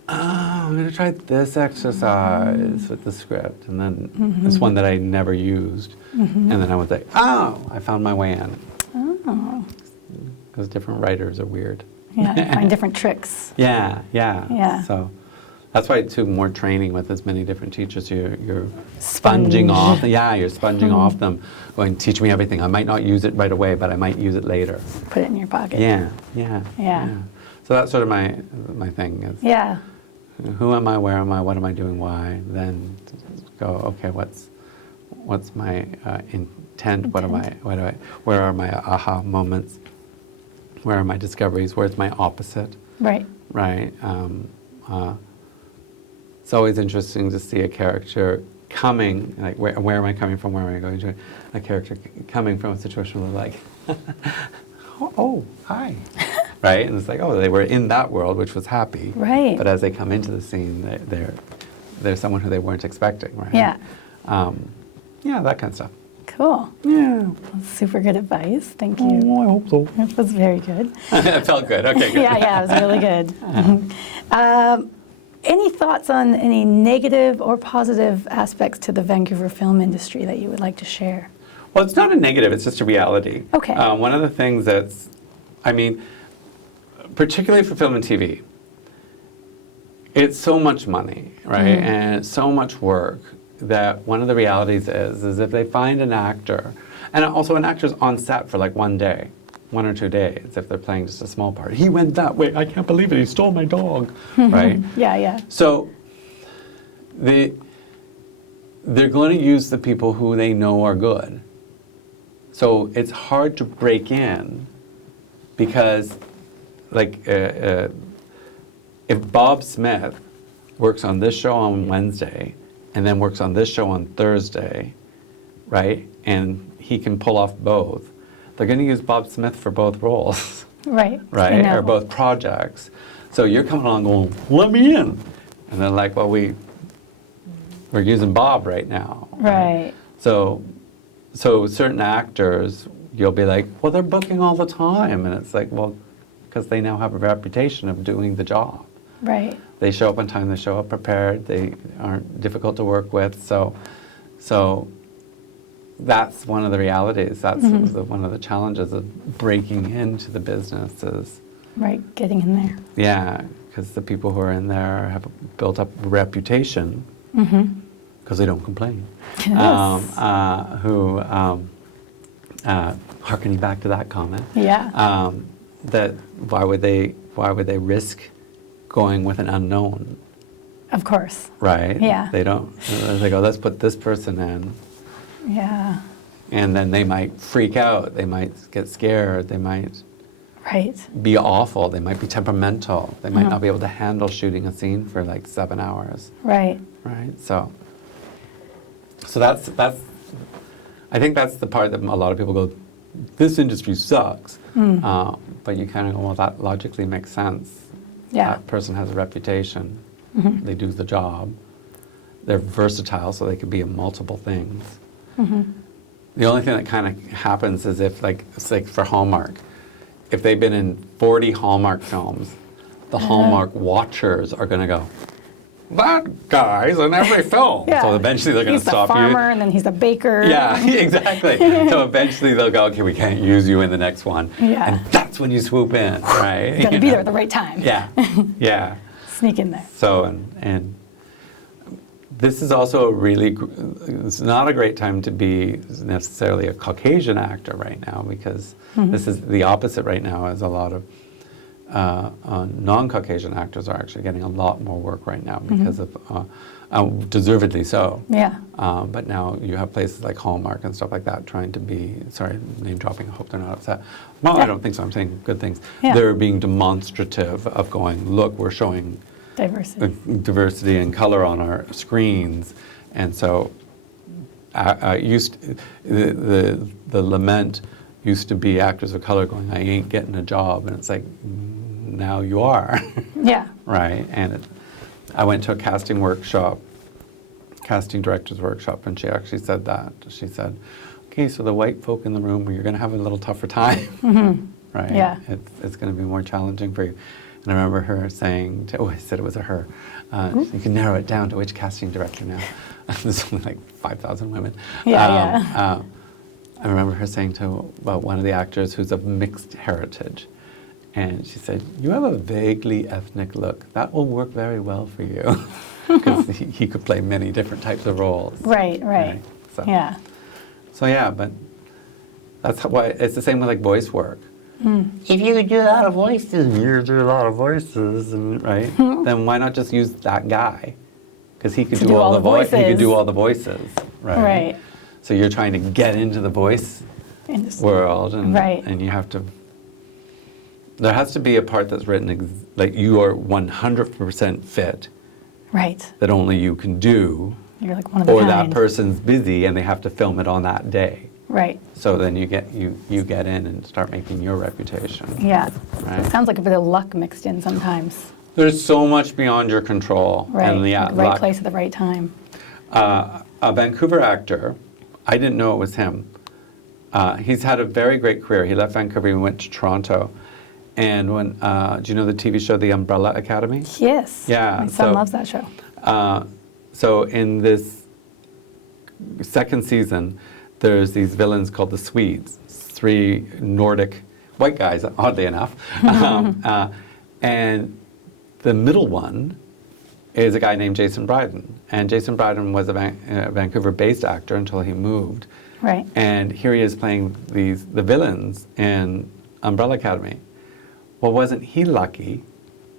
oh, I'm going to try this exercise with the script. And then it's one that I never used. And then I was like, oh, I found my way in. Oh. Because different writers are weird. Yeah, you find different tricks. Yeah. So that's why, too, more training with as many different teachers. You're sponging off. Yeah, you're sponging off them. Going, teach me everything. I might not use it right away, but I might use it later. Put it in your pocket. Yeah. So that's sort of my thing. Is who am I? Where am I? What am I doing? Why? Then go, okay, what's my intent? What am I? Where are my aha moments? Where are my discoveries? Where's my opposite? Right. It's always interesting to see a character coming, like where am I coming from? Where am I going to? A character coming from a situation where like, oh, hi. right? And it's like, oh, they were in that world, which was happy. Right. But as they come into the scene, they're someone who they weren't expecting, right? Yeah. Yeah, that kind of stuff. Cool. Yeah. Super good advice. Thank you. Oh, I hope so. It was very good. It felt good. Okay, good. Yeah, it was really good. Any thoughts on any negative or positive aspects to the Vancouver film industry that you would like to share? Well, it's not a negative, it's just a reality. Okay. One of the things that's, I mean, particularly for film and TV, it's so much money, right? And it's so much work that one of the realities is if they find an actor, and also an actor's on set for like 1 day, 1 or 2 days, if they're playing just a small part. He went that way, I can't believe it, he stole my dog, right? Yeah. So they're going to use the people who they know are good. So it's hard to break in because, like, if Bob Smith works on this show on Wednesday and then works on this show on Thursday, right, and he can pull off both, they're going to use Bob Smith for both roles. Right. Right, or both projects. So you're coming along going, let me in. And they're like, well, we're using Bob right now. Right. So certain actors, you'll be like, well, they're booking all the time. And it's like, well, because they now have a reputation of doing the job. Right. They show up on time, they show up prepared, they aren't difficult to work with. So that's one of the realities. That's one of the challenges of breaking into the business is, Right, getting in there. yeah, because the people who are in there have built up a reputation because they don't complain. Yes. Harkening back to that comment, Yeah. that why would they risk going with an unknown, Of course. right? Yeah. They don't. They go, let's put this person in. Yeah. And then they might freak out, they might get scared, they might Right. be awful, they might be temperamental, they might not be able to handle shooting a scene for like 7 hours, Right. right? So that's I think that's the part that a lot of people go, this industry sucks. But you kind of go, well, that logically makes sense. Yeah. That person has a reputation, they do the job, they're versatile, so they could be in multiple things. The only thing that kind of happens is if, like, it's like for Hallmark, if they've been in 40 Hallmark films, the Hallmark watchers are going to go, that guy's in every film. Yeah. So eventually they're going to stop He's the you. farmer, and then he's the baker. Yeah, exactly. So eventually they'll go, okay, we can't use you in the next one. Yeah. And that's when you swoop in, right? You gotta be there at the right time. Yeah, yeah. Sneak in there. So, and this is also it's not a great time to be necessarily a Caucasian actor right now, because this is the opposite right now, as a lot of non-Caucasian actors are actually getting a lot more work right now because of, deservedly so. Yeah. But now you have places like Hallmark and stuff like that trying to be, sorry, name dropping, I hope they're not upset. Well, I don't think so, I'm saying good things. Yeah. They're being demonstrative of going, look, we're showing Diversity. and color on our screens. And so the lament used to be actors of color going, I ain't getting a job. And it's like, now you are. Yeah. Right? And I went to a casting director's workshop, and she actually said that. She said, okay, so the white folk in the room, you're going to have a little tougher time. Right? Yeah. It's going to be more challenging for you. And I remember her saying, I said it was a her, you can narrow it down to which casting director now. There's only like 5,000 women. Yeah. I remember her saying about one of the actors who's of mixed heritage. And she said, you have a vaguely ethnic look. That will work very well for you. Because he could play many different types of roles. Right. So, Yeah. So yeah, but that's why it's the same with like voice work. If you could do a lot of voices, and right? Then why not just use that guy? Because he could do all the voices. He could do all the voices, right? Right. So you're trying to get into the voice world, and and you have to. There has to be a part that's written like you are 100% fit. Right. That only you can do. You're like one of the Or kind. that person's busy and they have to film it on that day. Right. So then you get in and start making your reputation. Yeah. Right. It sounds like a bit of luck mixed in sometimes. There's so much beyond your control. Right. And yeah, Like right luck. place at the right time. A Vancouver actor, I didn't know it was him. He's had a very great career. He left Vancouver and went to Toronto. And when, do you know the TV show The Umbrella Academy? Yes. Yeah, My son so- loves that show. So in this second season, there's these villains called the Swedes, 3 Nordic white guys, oddly enough. And the middle one is a guy named Jason Bryden. And Jason Bryden was a Vancouver-based actor until he moved. Right. And here he is playing the villains in Umbrella Academy. Well, wasn't he lucky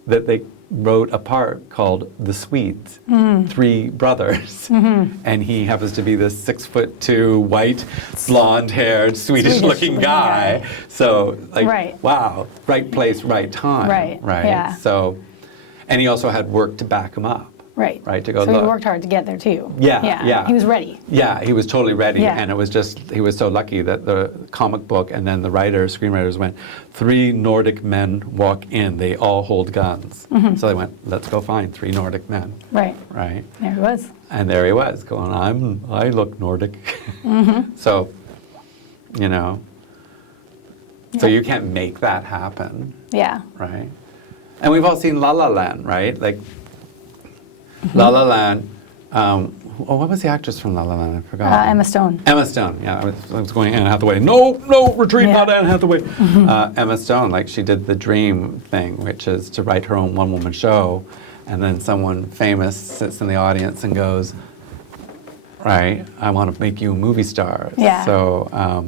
that they wrote a part called The Swedes, 3 brothers, and he happens to be this 6'2", white, blonde-haired, Swedish-looking guy. So, like, Right. wow, right place, right time. Right, yeah. So, and he also had work to back him up. Right. Right, to go So look. he worked hard to get there too. Yeah. He was ready. Yeah, he was totally ready, Yeah. and it was just, he was so lucky that the comic book and then the screenwriters went, 3 Nordic men walk in, they all hold guns. So they went, let's go find 3 Nordic men, Right. right? There he was. And there he was, going, I look Nordic. So, you know, so you can't make that happen, Yeah. right? And we've all seen La La Land, right? Like, La La Land. What was the actress from La La Land? I forgot. Emma Stone. Emma Stone. Yeah, I was going Anne Hathaway. No, retreat, Yeah. not Anne Hathaway. Emma Stone, like she did the dream thing, which is to write her own one-woman show, and then someone famous sits in the audience and goes, "Right, I want to make you a movie star." Yeah. So,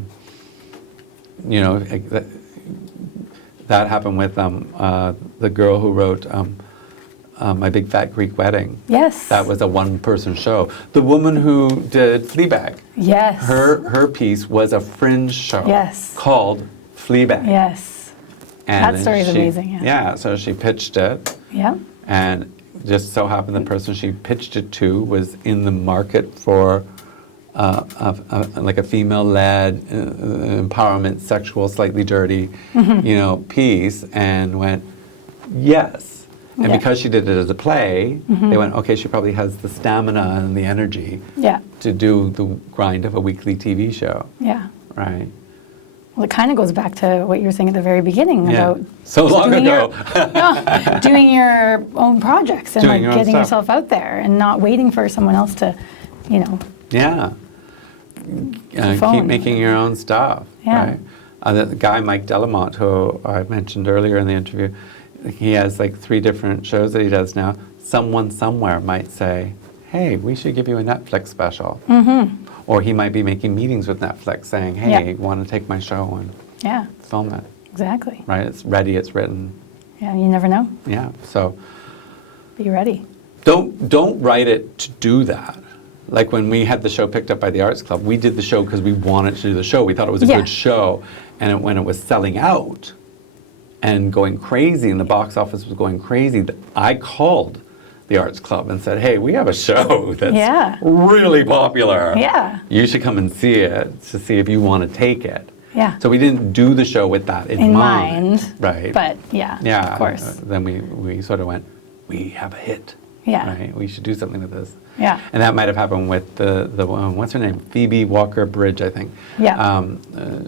you know, that happened with the girl who wrote. My Big Fat Greek Wedding. Yes. That was a one-person show. The woman who did Fleabag, Yes. her piece was a fringe show Yes. called Fleabag. Yes. And That then story is she- amazing, yeah. Yeah, so she pitched it, Yeah. and just so happened the person she pitched it to was in the market for like a female-led empowerment, sexual, slightly dirty, you know, piece, and went, yes. And Yeah. because she did it as a play, they went, okay, she probably has the stamina and the energy Yeah. to do the grind of a weekly TV show, Yeah. right? Well, it kind of goes back to what you were saying at the very beginning Yeah. about So long doing ago. doing your own projects and Doing like your own getting stuff. yourself out there and not waiting for someone else to, you know. Yeah. phone. Keep making your own stuff, Yeah. right? The guy, Mike Delamont, who I mentioned earlier in the interview, he has like 3 different shows that he does now. Someone somewhere might say, hey, we should give you a Netflix special. Or he might be making meetings with Netflix saying, hey, Yeah. you want to take my show and Yeah. film it, Exactly. right? It's ready, it's written. Yeah. You never know. Yeah, so Be ready. don't write it to do that. Like when we had the show picked up by the Arts Club, we did the show because we wanted to do the show. We thought it was a Yeah. good show. And when it was selling out and going crazy and the box office was going crazy, I called the Arts Club and said, hey, we have a show that's Yeah. really popular. Yeah. You should come and see it to see if you want to take it. Yeah. So we didn't do the show with that in In mind. mind. Right. But yeah. Yeah. Of course. Then we sort of went, we have a hit. Yeah. Right. We should do something with this. Yeah. And that might have happened with the what's her name? Phoebe Walker-Bridge, I think. Yeah.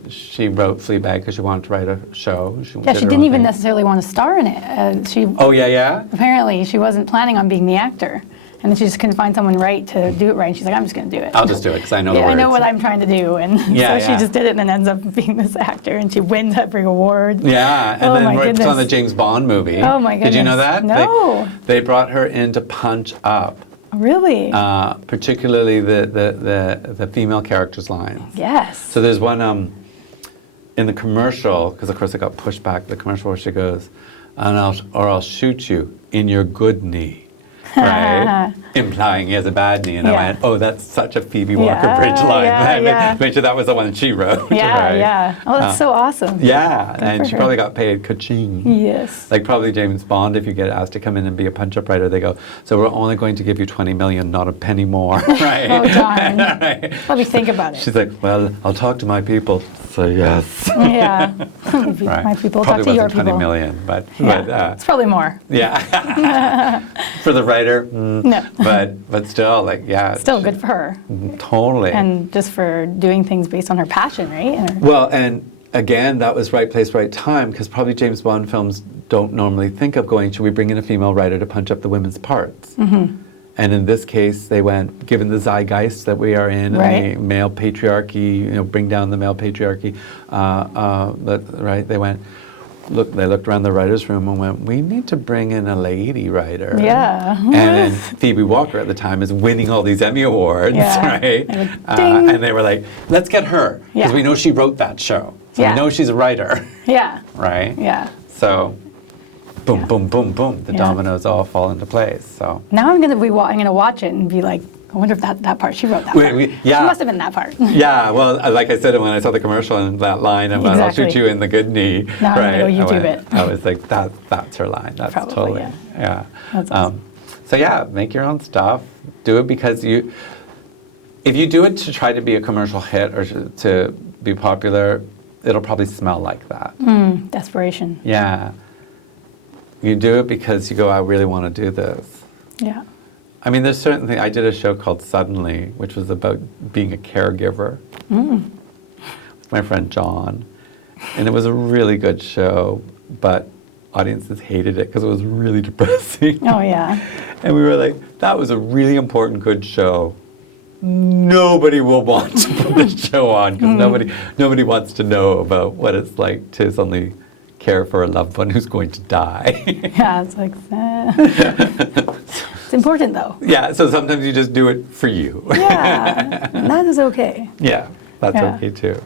She wrote Fleabag because she wanted to write a show. Yeah. did She her didn't own even thing. necessarily want to star in it. She Oh yeah. apparently she wasn't planning on being the actor, and then she just couldn't find someone right to do it right. And she's like, I'm just going to do it. I'll just do it because I know the Yeah, words. I know what I'm trying to do, and Yeah, so she yeah. just did it, and then ends up being this actor, and she wins every award. Yeah, and Oh, then my worked on the goodness. James Bond movie. Oh, my Did you know goodness. that? No. They brought her in to punch up, Really? particularly the female characters' lines. Yes. So there's one in the commercial, because of course it got pushed back, the commercial where she goes, or I'll shoot you in your good knee. right? Implying he has a bad knee. And I Yeah. went, oh, that's such a Phoebe Waller-Bridge line. yeah. Made sure that was the one she wrote. Yeah, right? yeah. Oh, that's so awesome. Yeah, Good and for she her. probably got paid ka-ching. Yes. Like probably James Bond, if you get asked to come in and be a punch-up writer, they go, so we're only going to give you 20 million, not a penny more, right? Oh, darn. Right. Let me think about it. She's like, well, I'll talk to my people. So yes. Yeah. Maybe Right. my people Probably talk to your wasn't 20 people. million, but, Yeah. It's probably more. yeah. For the writer, No. but still, like, yeah. Still good for her. Totally. And just for doing things based on her passion, right? And her, Well, and again, that was right place, right time, because probably James Bond films don't normally think of going, should we bring in a female writer to punch up the women's parts? Mm-hmm. And in this case, they went, given the zeitgeist that we are in, Right. and the male patriarchy, bring down the male patriarchy, right? They went, they looked around the writer's room and went, we need to bring in a lady writer. Yeah. And then Phoebe Walker at the time is winning all these Emmy Awards, Yeah. right? And like, ding. And they were like, let's get her, because Yeah. we know she wrote that show. So Yeah. we know she's a writer, yeah. right? Yeah. So, boom, Yeah. boom, boom, boom. The Yeah. dominoes all fall into place. So. Now I'm gonna watch it and be like, I wonder if that part she wrote that Wait, part. yeah. She must have been that part. Yeah, well, like I said when I saw the commercial and that line of I'll shoot Exactly. you in the good knee. Now I'm right? gonna go I YouTube went- it. I was like, that's her line. That's Probably, totally, yeah. yeah. That's awesome. So yeah, make your own stuff. Do it because if you do it to try to be a commercial hit or to be popular, it'll probably smell like that. Desperation. Yeah. You do it because you go, I really want to do this. Yeah. I mean, there's certain things. I did a show called Suddenly, which was about being a caregiver with my friend John. And it was a really good show, but audiences hated it because it was really depressing. Oh yeah. And we were like, that was a really important, good show. Nobody will want to put this show on because nobody wants to know about what it's like to suddenly care for a loved one who's going to die. Yeah. It's like, it's important though. Yeah, so sometimes you just do it for you. Yeah. That is okay. Yeah, that's Yeah. okay too.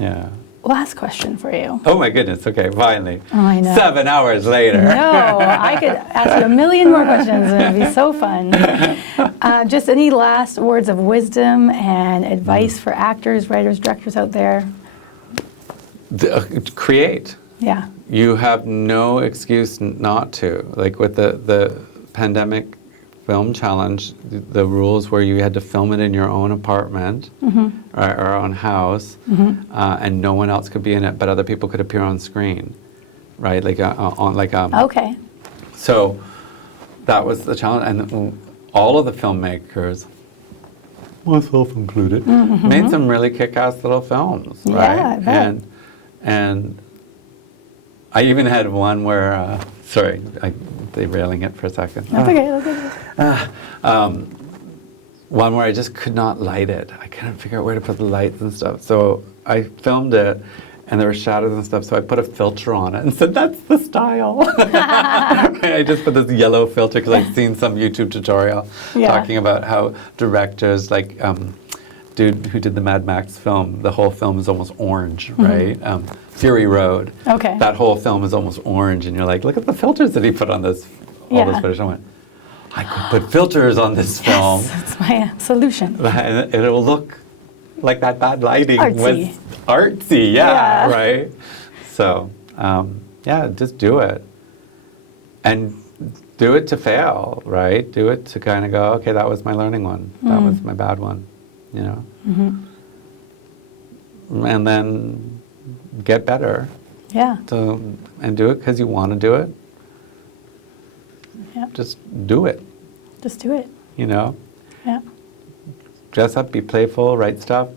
Yeah. Last question for you. Oh my goodness, okay, finally. Oh, I know. 7 hours later. No, I could ask you a million more questions and it'd be so fun. Just any last words of wisdom and advice for actors, writers, directors out there? Create. Yeah. You have no excuse not to. Like with the pandemic film challenge, the rules were you had to film it in your own apartment or own house, and no one else could be in it, but other people could appear on screen, right? Okay. So that was the challenge, and all of the filmmakers, myself included, made some really kick-ass little films, Yeah, right? I bet. And I even had one where, sorry, I'm derailing it for a second. That's okay. That's okay. One where I just could not light it. I couldn't figure out where to put the lights and stuff. So I filmed it, and there were shadows and stuff, so I put a filter on it and said, that's the style. I just put this yellow filter because I'd seen some YouTube tutorial Yeah. talking about how directors, like dude who did the Mad Max film, the whole film is almost orange, right? Fury Road. Okay. That whole film is almost orange, and you're like, look at the filters that he put on this, all this Yeah. footage. I went, I could put filters on this film, Yes, that's my solution. and it'll look like that bad lighting was Artsy. artsy, yeah, Yeah. right? So, yeah, just do it. And do it to fail, right? Do it to kind of go, okay, that was my learning one. That was my bad one, you know? And then get better. Yeah. And do it because you want to do it. Yeah. Just do it, Just do it. you know? Yeah. Dress up, be playful, write stuff.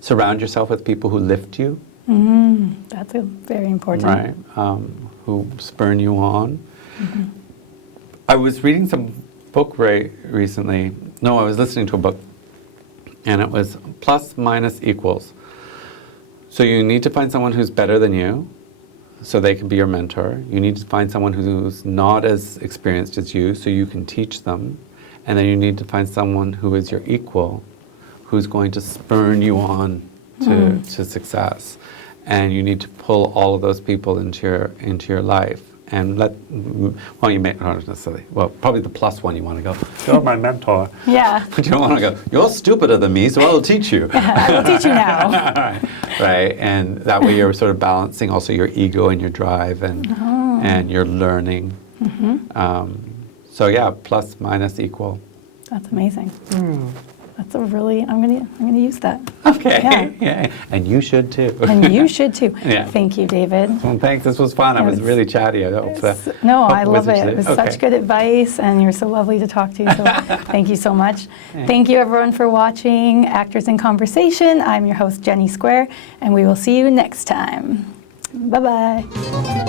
Surround yourself with people who lift you, That's very important. right? Who spurn you on. I was reading some book recently. No, I was listening to a book, and it was plus, minus, equals. So you need to find someone who's better than you, so they can be your mentor. You need to find someone who's not as experienced as you, so you can teach them. And then you need to find someone who is your equal, who's going to spurn you on to success. And you need to pull all of those people into your life. and well, you may not necessarily, well, probably the plus one you want to go, you're my mentor. Yeah. But you don't want to go, you're stupider than me, so I'll teach you. I will teach you now. Right, and that way you're sort of balancing also your ego and your drive and your learning. So yeah, plus, minus, equal. That's amazing. That's a really, I'm gonna use that. Okay, Yeah. yeah. And you should too. And you should too. Yeah. Thank you, David. Well, thanks, this was fun. I was Yes. really chatty. I hope, No, hope I love it. listeners It was did. such Okay. good advice, and you're so lovely to talk to. So thank you so much. Thank you, everyone, for watching Actors in Conversation. I'm your host, Jenni Squair, and we will see you next time. Bye-bye.